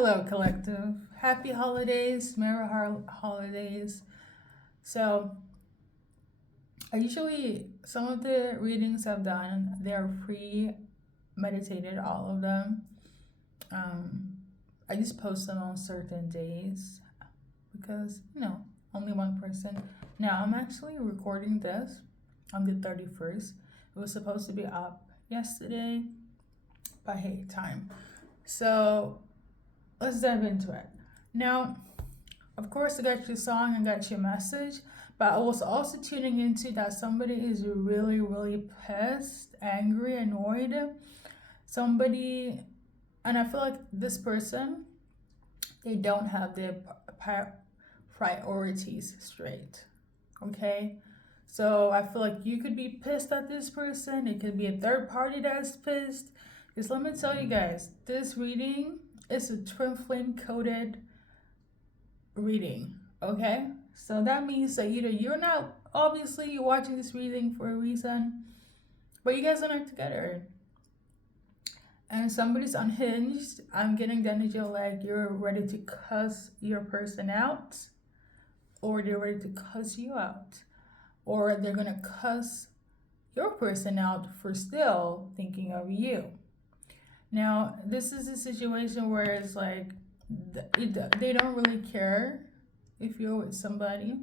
Hello, collective. Happy holidays, Merry holidays. So, some of the readings I've done, they're pre-meditated, all of them. Um, I just post them on certain days because, only one person. Now, I'm actually recording this on the 31st. It was supposed to be up yesterday, but hey, time. So, let's dive into it. Now, of course, I got your song, I got your message, but I was also tuning into that somebody is really, really pissed, angry, annoyed. Somebody, and I feel like this person, they don't have their priorities straight. Okay? So I feel like you could be pissed at this person. It could be a third party that's pissed. Because let me tell you guys, this reading is a twin flame coded reading. Okay? So that means that either you're not, obviously, you're watching this reading for a reason, but you guys are not together. And somebody's unhinged. I'm getting the energy like you're ready to cuss your person out, or they're ready to cuss you out, or they're gonna cuss your person out for still thinking of you. Now, this is a situation where it's like they don't really care if you're with somebody.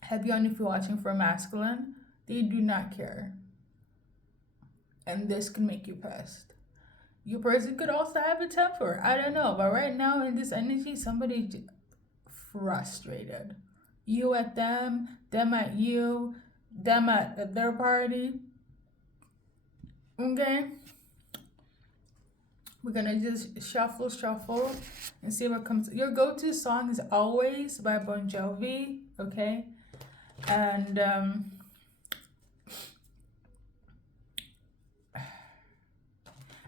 Heavy on if you're watching for a masculine, they do not care. And this can make you pissed. Your person could also have a temper. I don't know. But right now in this energy, somebody's frustrated. You at them at you, them at their party. Okay? We're gonna just shuffle, and see what comes. Your go-to song is Always by Bon Jovi, okay? And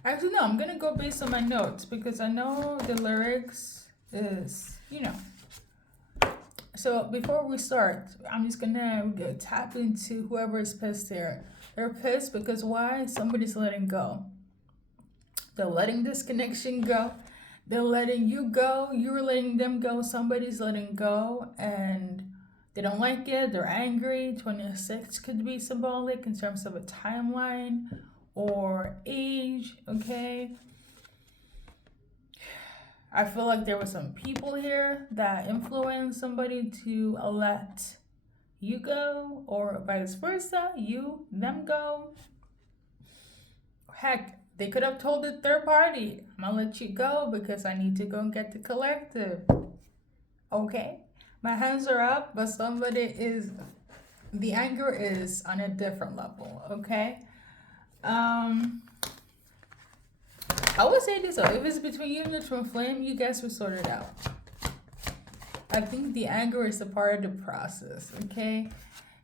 actually, no, I'm gonna go based on my notes because I know the lyrics is, So before we start, I'm just gonna tap into whoever is pissed here. They're pissed because why? Somebody's letting go. They're letting this connection go. They're letting you go. You're letting them go. Somebody's letting go and they don't like it. They're angry. 26 could be symbolic in terms of a timeline or age, okay? I feel like there were some people here that influenced somebody to let you go, or vice versa, you, them go. Heck, they could have told the third party, I'm gonna let you go because I need to go and get the collective. Okay? My hands are up, but the anger is on a different level, okay? I would say this though, if it's between you and your twin flame, you guys will sort it out. I think the anger is a part of the process, okay?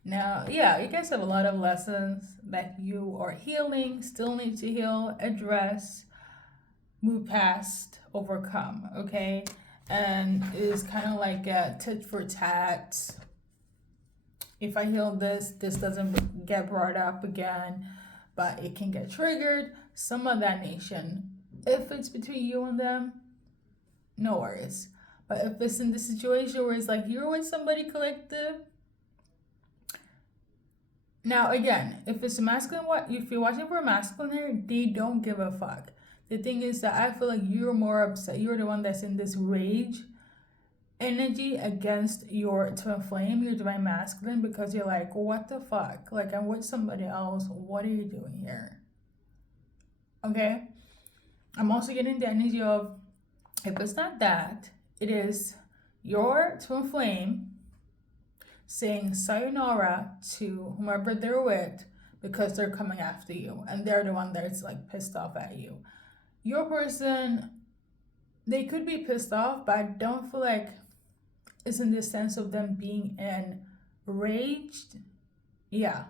Now, yeah, you guys have a lot of lessons that you are healing, still need to heal, address, move past, overcome, okay? And it's kind of like a tit for tat. If I heal this doesn't get brought up again, but it can get triggered, some of that nation. If it's between you and them, no worries. But if it's in the situation where it's like you're with somebody collective, now again, if it's a masculine, if you're watching for a masculine here, they don't give a fuck. The thing is that I feel like you're more upset. You're the one that's in this rage energy against your twin flame, your divine masculine, because you're like, what the fuck? Like, I'm with somebody else. What are you doing here? Okay? I'm also getting the energy of, if it's not that, it is your twin flame saying sayonara to whomever they're with because they're coming after you and they're the one that's like pissed off at you. Your person, they could be pissed off, but I don't feel like it's in the sense of them being enraged. Yeah.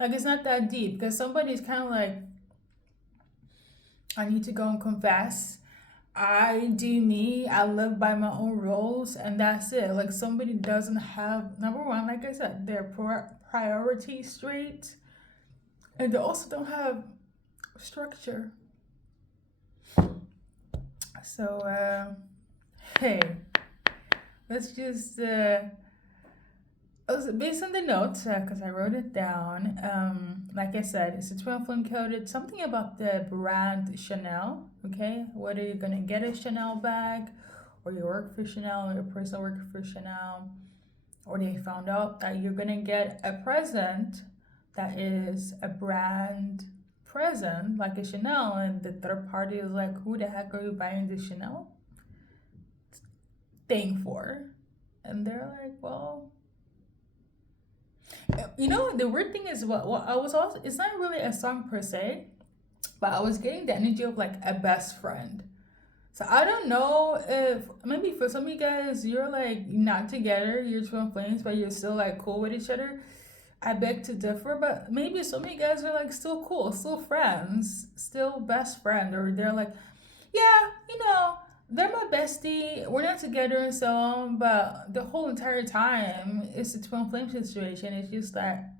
Like, it's not that deep because somebody's kind of like, I need to go and confess. I do me. I live by my own rules, and that's it. Like, somebody doesn't have, number one, like I said, their priorities straight, and they also don't have structure. So, hey, let's just based on the notes, because I wrote it down. Like I said, it's a twin flame coded. Something about the brand Chanel. Okay, whether you're gonna get a Chanel bag, or you work for Chanel, or your person work for Chanel, or they found out that you're gonna get a present that is a brand present, like a Chanel, and the third party is like, "Who the heck are you buying this Chanel thing for?" And they're like, "Well." You know, the weird thing is what I was also, it's not really a song per se, but I was getting the energy of like a best friend. So I don't know if maybe for some of you guys you're like not together, you're twin flames, but you're still like cool with each other. I beg to differ, but maybe some of you guys are like still cool, still friends, still best friend, or they're like, yeah, they're my bestie. We're not together and so on, but the whole entire time it's a twin flame situation. It's just that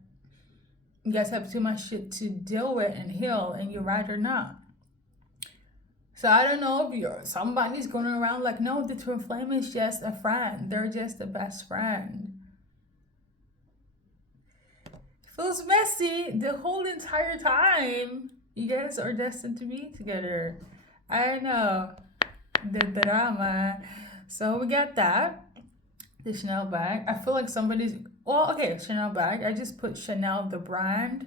you guys have too much shit to deal with and heal, and you rather not. So I don't know if somebody's going around like, no, the twin flame is just a friend. They're just the best friend. Feels messy the whole entire time. You guys are destined to be together. I know. The drama. So we got that. The Chanel bag. I feel like somebody's. Well, okay, Chanel bag. I just put Chanel the brand,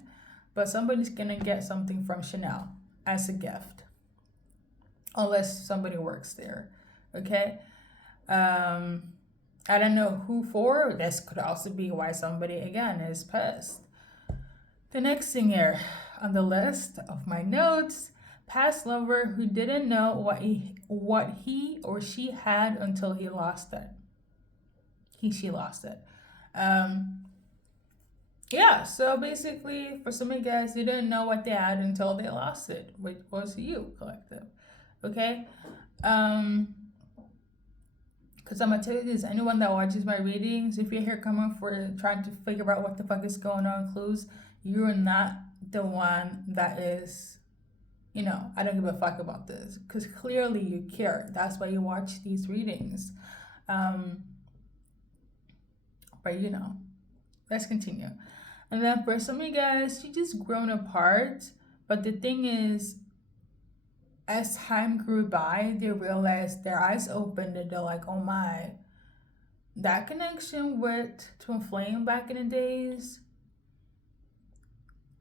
but somebody's gonna get something from Chanel as a gift, unless somebody works there. Okay. I don't know who for. This could also be why somebody again is pissed. The next thing here on the list of my notes: past lover who didn't know what he or she had until he lost it. She lost it. Yeah, so basically, for some of you guys, they didn't know what they had until they lost it, which was you, collective. Okay? Because I'm going to tell you this, anyone that watches my readings, if you're here coming for trying to figure out what the fuck is going on, clues, you're not the one that is, I don't give a fuck about this. Because clearly you care. That's why you watch these readings. But, let's continue. And then for some of you guys, you just grown apart. But the thing is, as time grew by, they realized their eyes opened and they're like, oh my, that connection with Twin Flame back in the days,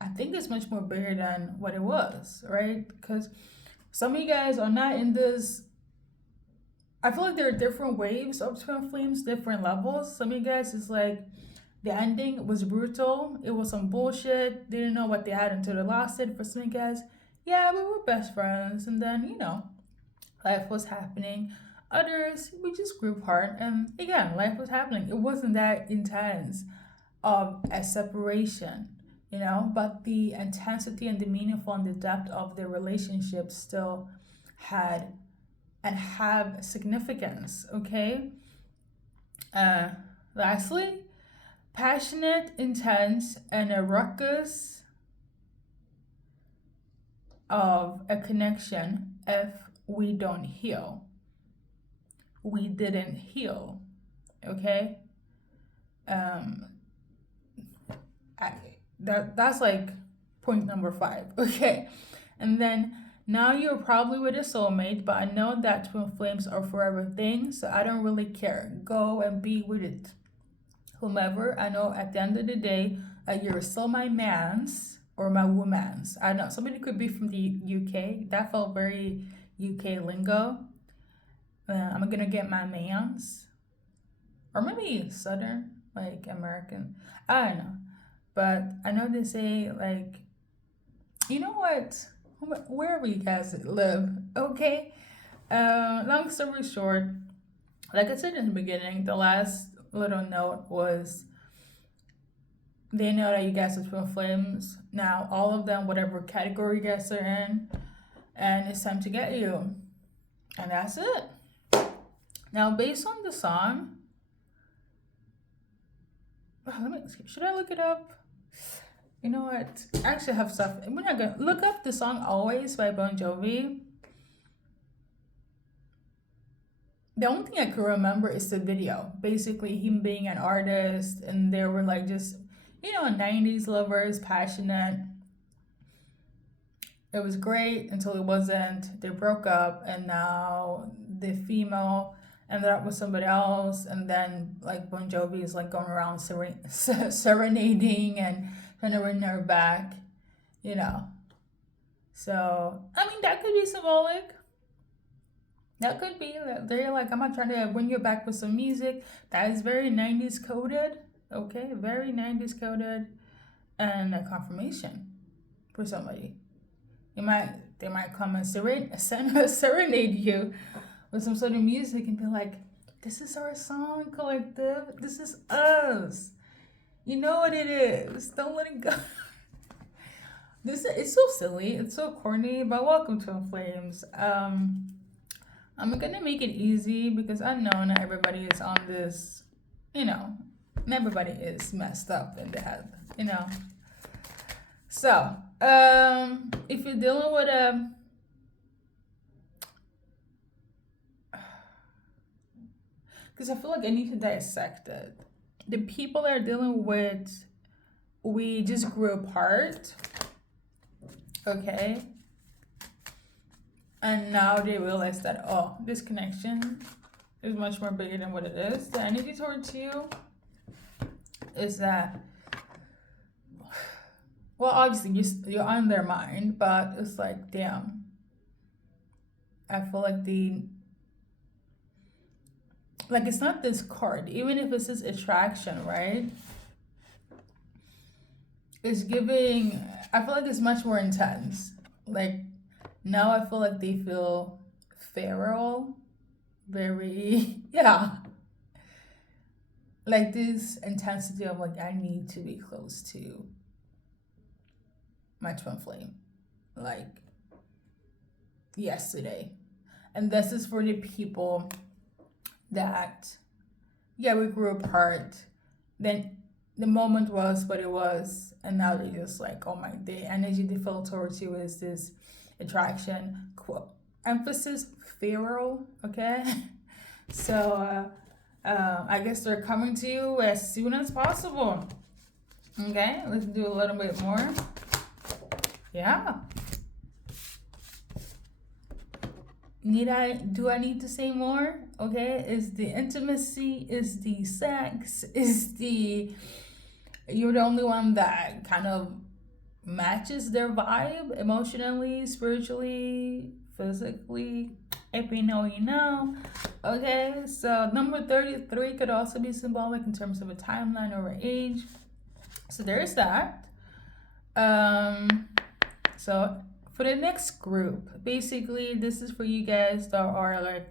I think it's much more bigger than what it was, right? Because some of you guys are not in this. I feel like there are different waves of Twin Flames, different levels. Some of you guys is like, the ending was brutal. It was some bullshit. They didn't know what they had until they lost it. For some of you guys, yeah, we were best friends. And then, life was happening. Others, we just grew apart. And again, life was happening. It wasn't that intense of a separation, but the intensity and the meaningful and the depth of the relationship still had and have significance, okay? Lastly, passionate, intense, and a ruckus of a connection if we don't heal. We didn't heal, okay? That's like point number 5, okay? And then now you're probably with a soulmate, but I know that twin flames are forever things, so I don't really care. Go and be with it. Whomever, I know at the end of the day, you're still my man's or my woman's. I know somebody could be from the UK. That felt very UK lingo. I'm gonna get my man's, or maybe Southern, like American. I don't know, but I know they say like, you know what? Wherever you guys live, okay. Long story short, like I said in the beginning, the last little note was they know that you guys are twin flames. Now, all of them, whatever category you guys are in, and it's time to get you. And that's it. Now, based on the song, should I look it up? You know what? I actually have stuff. We're not gonna look up the song "Always" by Bon Jovi. the only thing I can remember is the video. Basically, him being an artist, and they were like just, 90s lovers, passionate. It was great until it wasn't. They broke up, and now the female ended up with somebody else, and then like Bon Jovi is like going around serenading and trying to win her back, you know. So I mean, that could be symbolic. That could be. They're like, I'm not trying to win you back with some music. That is very 90s coded. Okay, very 90s coded. And a confirmation for somebody. They might come and serenade you with some sort of music and be like, this is our song, collective. This is us. You know what it is. Don't let it go. It's so silly. It's so corny. But welcome to In Flames. I'm gonna make it easy because I know not everybody is on this, not everybody is messed up in the head, So, if you're dealing with because I feel like I need to dissect it. The people that are dealing with, we just grew apart, okay? And now they realize that, this connection is much more bigger than what it is. The energy towards you is that, well, obviously you're on their mind, but it's like, damn. I feel like it's not this card, even if it's this attraction, right? It's giving, I feel like it's much more intense. Like, now I feel like they feel feral, very, yeah. Like this intensity of like, I need to be close to my twin flame, like yesterday. And this is for the people that, we grew apart. Then the moment was what it was. And now they just like, the energy they feel towards you is this attraction, emphasis feral, okay? So I guess they're coming to you as soon as possible. Okay, let's do a little bit more. Yeah. Do I need to say more? Okay, is the intimacy, is the sex, you're the only one that kind of matches their vibe emotionally, spiritually, physically. If you know, you know. Okay, so number 33 could also be symbolic in terms of a timeline or an age. So there's that. So for the next group, basically this is for you guys that are like,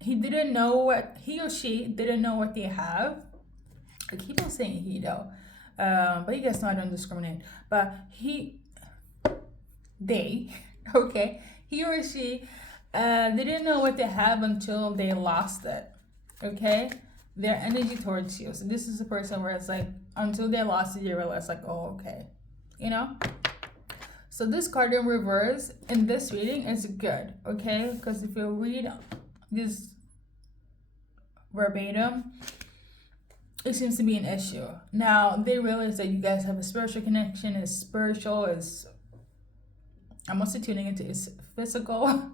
he or she didn't know what they have. I keep on saying he though, but you guys know I don't discriminate. But they, okay, he or she, they didn't know what they have until they lost it. Okay, their energy towards you. So this is a person where it's like until they lost it, you realize like, oh, okay, So this card in reverse in this reading is good, okay? Because if you read this verbatim, it seems to be an issue. Now, they realize that you guys have a spiritual connection. It's spiritual. I'm also tuning into it's physical.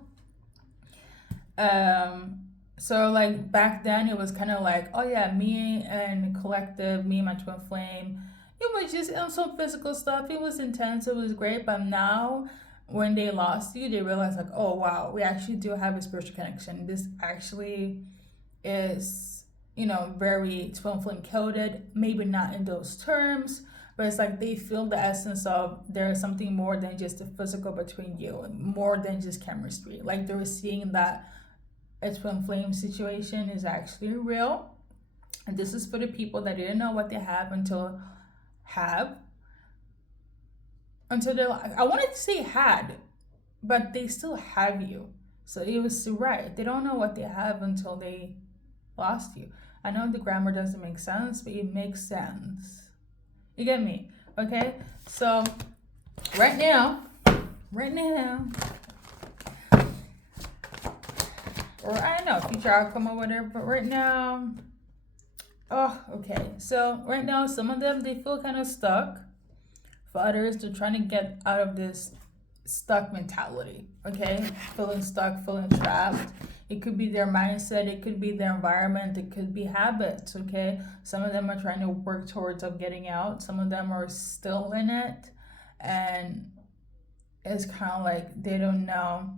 So, like, back then, it was kind of like, oh, yeah, me and collective, me and my twin flame. It was just some physical stuff. It was intense. It was great. But now, when they lost you, they realized, like, oh, wow, we actually do have a spiritual connection. This actually is very twin flame coded, maybe not in those terms, but it's like they feel the essence of there's something more than just the physical between you, more than just chemistry. Like they were seeing that a twin flame situation is actually real. And this is for the people that didn't know what they have until they're like, I wanted to say had, but they still have you. So it was right. They don't know what they have until they lost you. I know the grammar doesn't make sense, but it makes sense. You get me? Okay? So right now, or I don't know, future outcome or whatever. But right now, oh, okay. So right now, some of them, they feel kind of stuck. For others, they're trying to get out of this stuck mentality, okay? Feeling stuck, feeling trapped. It could be their mindset, it could be their environment, it could be habits, okay? Some of them are trying to work towards of getting out. Some of them are still in it, and it's kind of like they don't know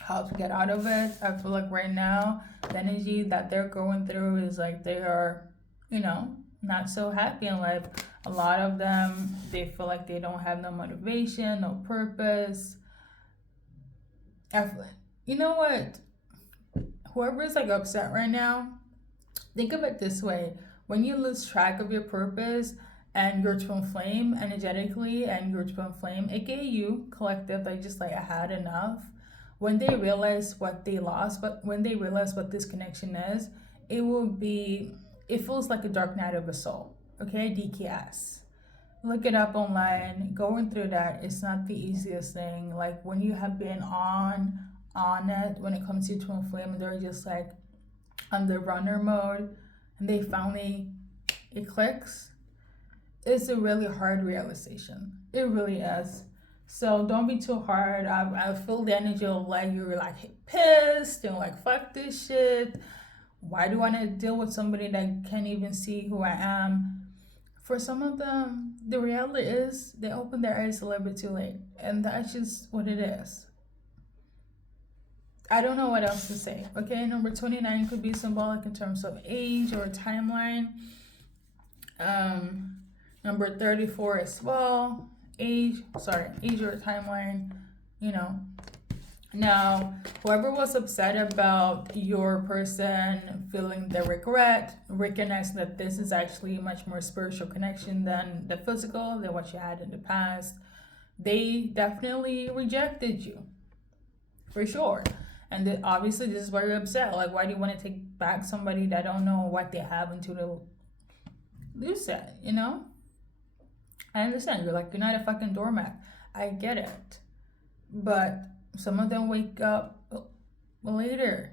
how to get out of it. I feel like right now, the energy that they're going through is like they are, not so happy in life. A lot of them, they feel like they don't have no motivation, no purpose. You know what? Whoever's like upset right now, think of it this way. When you lose track of your purpose and your twin flame energetically and your twin flame, aka you, collective, like just like I had enough, when they realize what they lost, but when they realize what this connection is, it feels like a dark night of a soul. Okay, DKS. Look it up online. Going through that, it's not the easiest thing. Like when you have been on it when it comes to twin flame, they're just like on the runner mode, and they finally, it clicks. It's a really hard realization. It really is. So don't be too hard. I feel the energy of like you're like pissed and like fuck this shit. Why do I want to deal with somebody that can't even see who I am? For some of them, the reality is they open their eyes a little bit too late, and that's just what it is. I don't know what else to say. Okay, number 29 could be symbolic in terms of age or timeline. Number 34 as well, age or timeline, Now, whoever was upset about your person feeling the regret, recognize that this is actually a much more spiritual connection than the physical, than what you had in the past. They definitely rejected you, for sure. And obviously, this is why you're upset. Like, why do you want to take back somebody that don't know what they have until they lose it, I understand. You're like, you're not a fucking doormat. I get it. But some of them wake up later.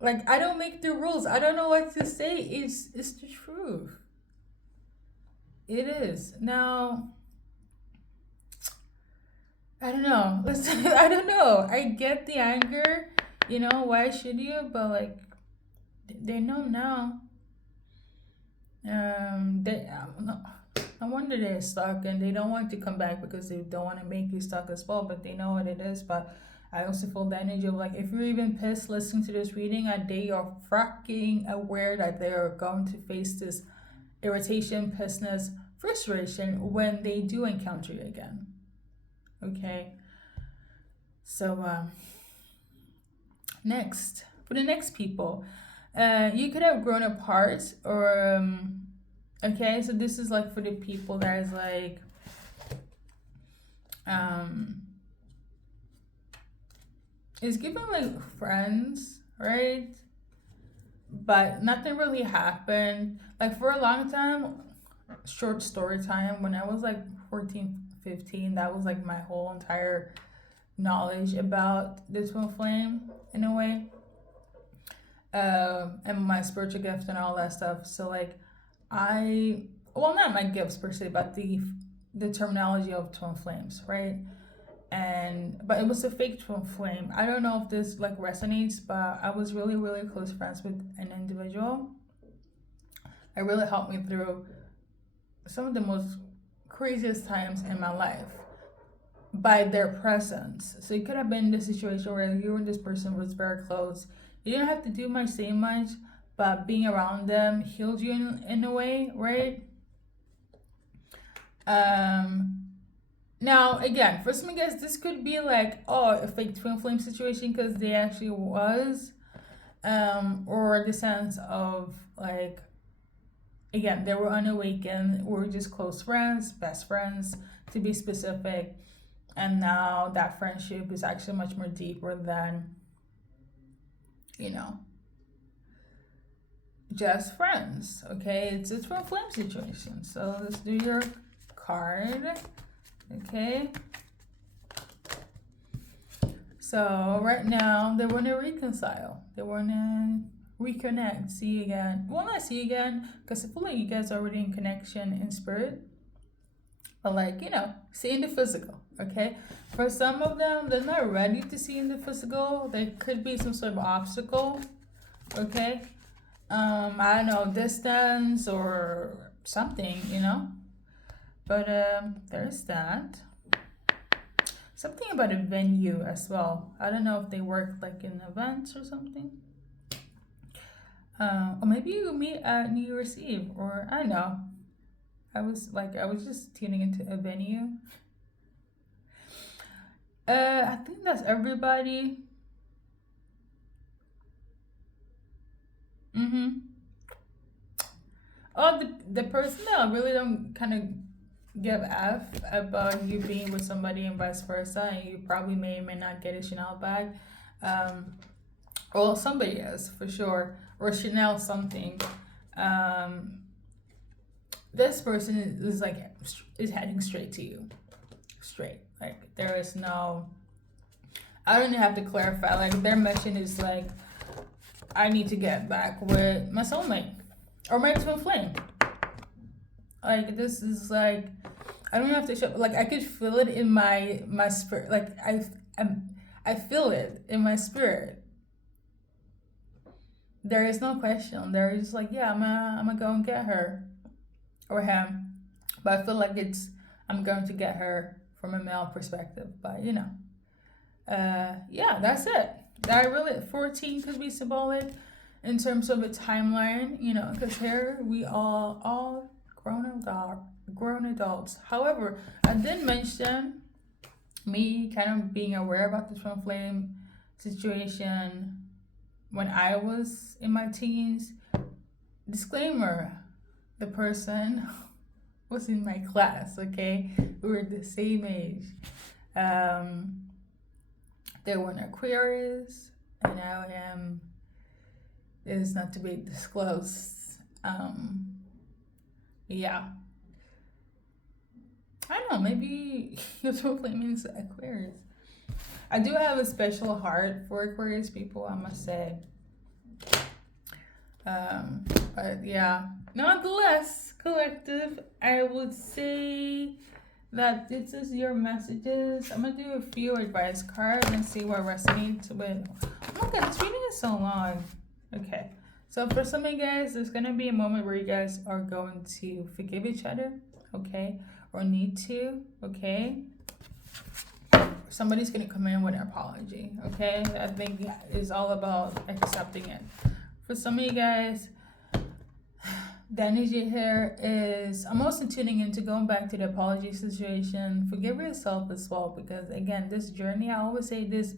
Like, I don't make the rules. I don't know what to say. It's the truth. It is. Now, I don't know. Listen, I don't know. I get the anger. Why should you? But like, they know now. No wonder they're stuck and they don't want to come back because they don't want to make you stuck as well. But they know what it is. But I also feel the energy of like, if you're even pissed listening to this reading, they are fucking aware that they are going to face this irritation, pissedness, frustration when they do encounter you again. Okay. So next, for the next people, you could have grown apart, or okay, so this is like for the people that is like it's given like friends, right? But nothing really happened. Like for a long time, short story time, when I was like 14, 15, that was like my whole entire knowledge about the twin flame in a way. And my spiritual gift and all that stuff. So like not my gifts per se, but the terminology of twin flames, right? But it was a fake twin flame. I don't know if this like resonates, but I was really, really close friends with an individual. It really helped me through some of the most craziest times in my life by their presence. So it could have been the situation where you and this person was very close. You didn't have to do much, say much, but being around them healed you in a way, right? Now, again, for some guys, this could be like, a fake twin flame situation because they actually was. Or the sense of like, again, they were unawakened, we were just close friends, best friends, to be specific. And now that friendship is actually much more deeper than, just friends, okay? It's a twin flame situation. So let's do your card, okay? So right now they want to reconcile. They want to reconnect, see you again. Well, not see you again, because I feel like you guys are already in connection in spirit. But like, see in the physical, okay? For some of them, they're not ready to see in the physical. There could be some sort of obstacle, okay? I don't know, distance or something. But there's that. Something about a venue as well. I don't know if they work like in events or something. Or maybe you meet at New Year's Eve, or I don't know. I was just tuning into a venue. I think that's everybody. Mm-hmm. Oh, the person that I really don't kind of give F about you being with somebody and vice versa, and you probably may or may not get a Chanel bag. Well, somebody is for sure, or Chanel something. This person is heading straight to you, straight. Like there is no. I don't even have to clarify. Like their mission is like, I need to get back with my soulmate or my twin flame. Like this is like, I don't have to show. Like I could feel it in my spirit. Like I feel it in my spirit. There is no question. There is like, yeah, I'm gonna go and get her or him, but I feel like I'm going to get her from a male perspective. But yeah, that's it. That really 14 could be symbolic in terms of a timeline, because here we all grown adults. However, I did mention me kind of being aware about the twin flame situation when I was in my teens. Disclaimer, the person was in my class, okay? We were the same age. They were an Aquarius, and I am, it is not to be disclosed. Yeah. I don't know, maybe your twin flame means Aquarius. I do have a special heart for Aquarius people, I must say. But yeah, nonetheless, collective, I would say that this is your messages. I'm gonna do a few advice cards and see what resonates with. Oh my god, this reading is so long. Okay, so for some of you guys, there's gonna be a moment where you guys are going to forgive each other, okay, or need to, okay. Somebody's gonna come in with an apology, okay. I think it's all about accepting it. For some of you guys, the energy here is, I'm also tuning into going back to the apology situation. Forgive yourself as well, because again, this journey, I always say this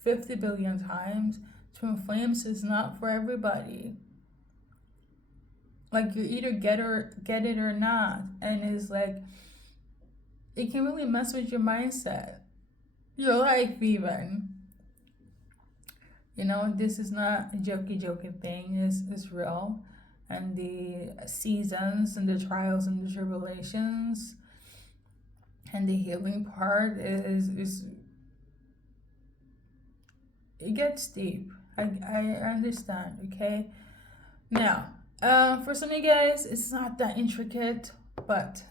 50 billion times, twin flames is not for everybody. Like you either get it or not, and it's like it can really mess with your mindset, your life even. This is not a jokey thing. It's real. And the seasons and the trials and the tribulations and the healing part is it gets deep. I understand, okay? Now, for some of you guys, it's not that intricate, but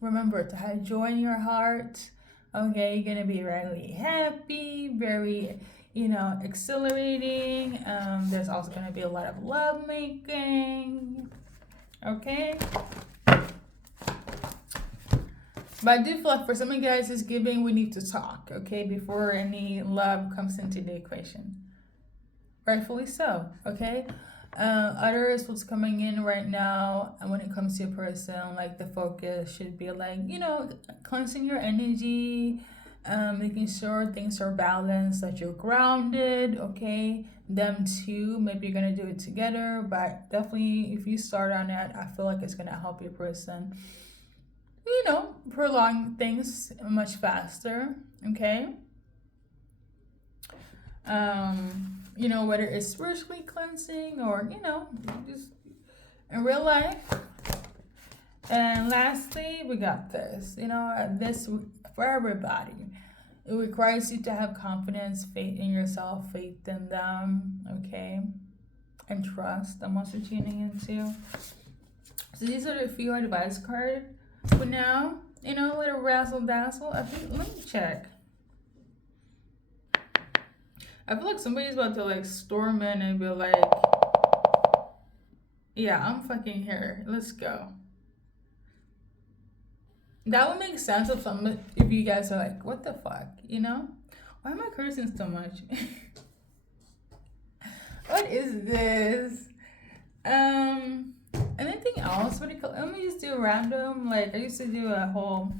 remember to have joy in your heart. Okay, you're gonna be really happy, very exhilarating. There's also going to be a lot of love making. Okay. But I do feel like for some of you guys, this giving, we need to talk, okay, before any love comes into the equation. Rightfully so, okay. Others, what's coming in right now, and when it comes to a person, like the focus should be like, cleansing your energy. Making sure things are balanced, that you're grounded, okay? Them too, maybe you're gonna do it together, but definitely if you start on it, I feel like it's gonna help your person, prolong things much faster, okay? Whether it's spiritually cleansing or, just in real life. And lastly, we got this, this for everybody. It requires you to have confidence, faith in yourself, faith in them, okay? And trust. I'm also tuning into. So these are the few advice cards for now. You know, a little razzle dazzle. I think, let me check. I feel like somebody's about to like storm in and be like, yeah, I'm fucking here. Let's go. That would make sense if you guys are like, what the fuck, you know? Why am I cursing so much? What is this? Anything else? What do you call? Let me just do random. Like I used to do a whole.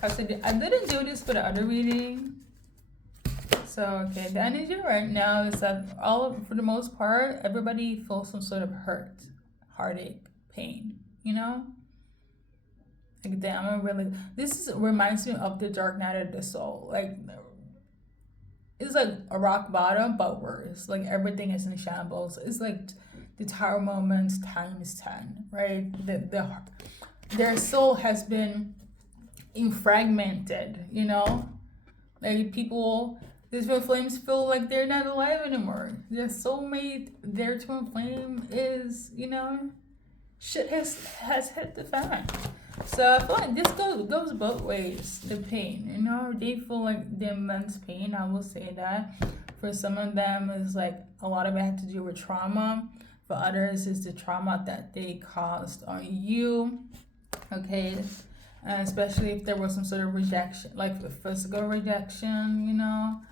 Cause I didn't do this for the other reading. So okay, the energy right now is that for the most part, everybody feels some sort of hurt, heartache, pain. You know. Like damn, reminds me of the Dark Night of the Soul. Like it's like a rock bottom, but worse. Like everything is in shambles. It's like the tower moments times 10, right? Their soul has been fragmented, you know? Like people, these twin flames feel like they're not alive anymore. Their soulmate, their twin flame is, you know, shit has hit the fan. So I feel like this goes both ways. The pain, you know, they feel like the immense pain. I will say that. For some of them, is like a lot of it had to do with trauma. For others, is the trauma that they caused on you. Okay, especially if there was some sort of rejection, like physical rejection, you know.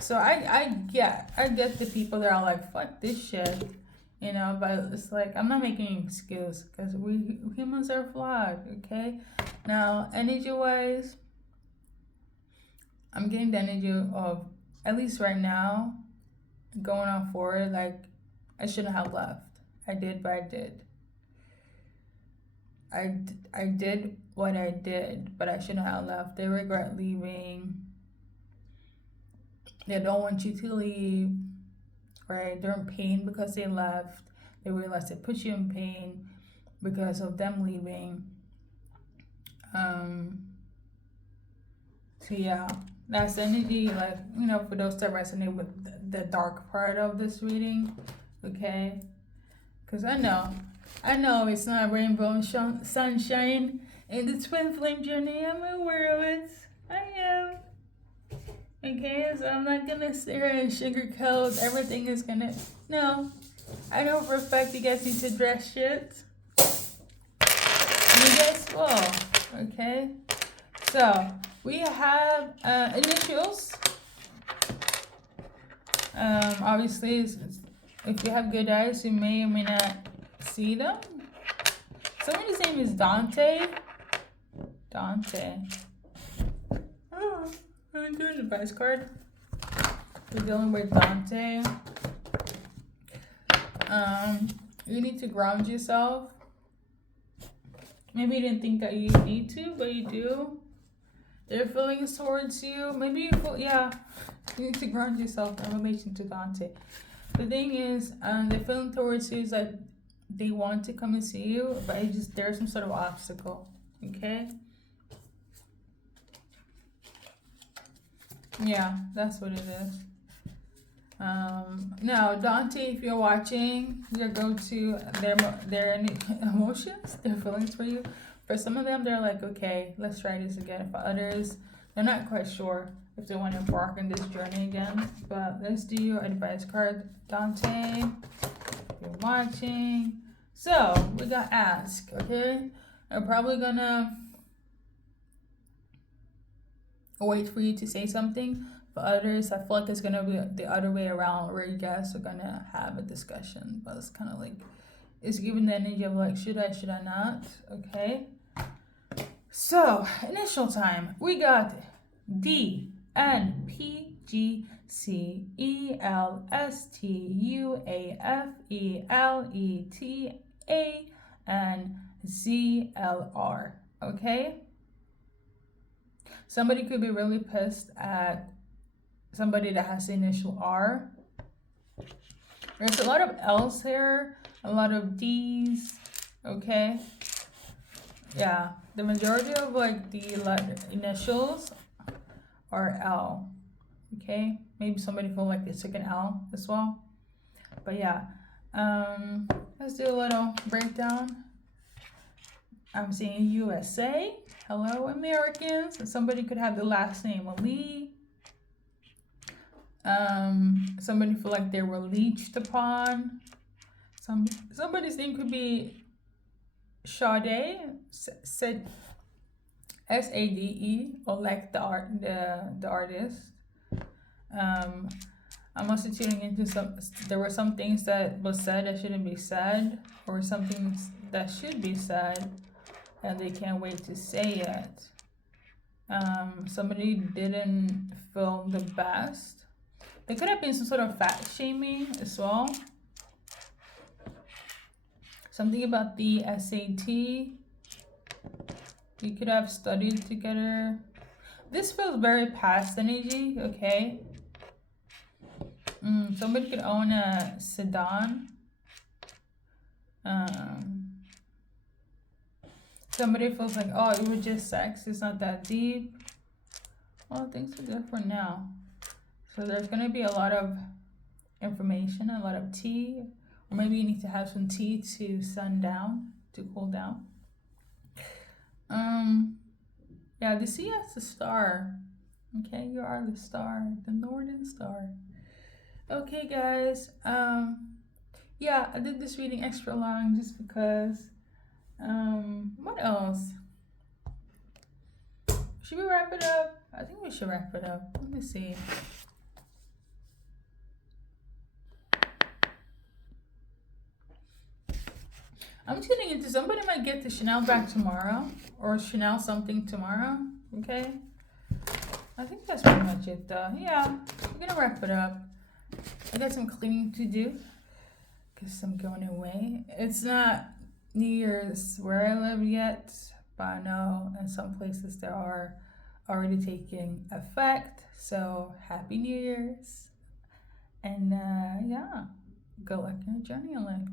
So I get the people that are like, fuck this shit. You know, but it's like, I'm not making an excuse because we humans are flawed, okay? Now, energy-wise, I'm getting the energy of, at least right now, going on forward, like, I shouldn't have left. I did, but I did. I did what I did, but I shouldn't have left. They regret leaving. They don't want you to leave. Right? They're in pain because they left. They realize they put you in pain because of them leaving. So yeah, that's energy, like, you know, for those that resonate with the dark part of this reading, okay? Because I know it's not rainbow and sunshine in the twin flame journey. I'm aware of it. I am. Okay, so I'm not gonna sit here and sugarcoat. Everything is gonna. No. I know for a fact you guys need to address shit. You guys will. Okay? So, we have initials. Obviously, if you have good eyes, you may or may not see them. Somebody's name is Dante. Dante. Oh. I'm doing the advice card. We're dealing with Dante. You need to ground yourself. Maybe you didn't think that you need to, but you do. Their feelings towards you. Maybe you feel, yeah. You need to ground yourself in relation to Dante. The thing is, their feeling towards you is that they want to come and see you, but there's some sort of obstacle. Okay? Yeah, that's what it is. Now, Dante, if you're watching, you go to their emotions, their feelings for you. For some of them, they're like, okay, let's try this again. For others, they're not quite sure if they want to embark on this journey again. But let's do your advice card, Dante. If you're watching. So, we got ask, okay? I'm probably gonna wait for you to say something. For others, I feel like it's gonna be the other way around, where you guys are gonna have a discussion. But it's kind of like, it's giving the energy of like, should I not? Okay. So, initial time, we got D N P G C E L S T U A F E L E T A N Z L R. Okay. Somebody could be really pissed at somebody that has the initial R. There's a lot of L's here, a lot of D's, okay? Yeah, the majority of like the initials are L. Okay, maybe somebody feel like they took an L as well. But yeah, let's do a little breakdown. I'm seeing USA. Hello, Americans. Somebody could have the last name Lee. Somebody feel like they were leached upon. Somebody's name could be Sade. Said Sade, or like the artist. I'm also tuning into there were some things that was said that shouldn't be said, or some things that should be said, and they can't wait to say it. Somebody didn't feel the best. There could have been some sort of fat shaming as well. Something about the SAT. You could have studied together. This feels very past energy, okay? Somebody could own a sedan. Somebody feels like, oh, it was just sex. It's not that deep. Well, things are different now. So there's going to be a lot of information, a lot of tea. Or maybe you need to have some tea to sun down, to cool down. Yeah, the sea has the star. Okay, you are the star, the northern star. Okay, guys. Yeah, I did this reading extra long just because. What else? Should we wrap it up? I think we should wrap it up. Let me see. I'm just getting into somebody might get the Chanel back tomorrow, or Chanel something tomorrow. Okay. I think that's pretty much it though. Yeah, we're gonna wrap it up. I got some cleaning to do because I'm going away. It's not New Year's where I live yet, but I know in some places there are already taking effect. So happy New Year's, and yeah, good luck in your journey in life.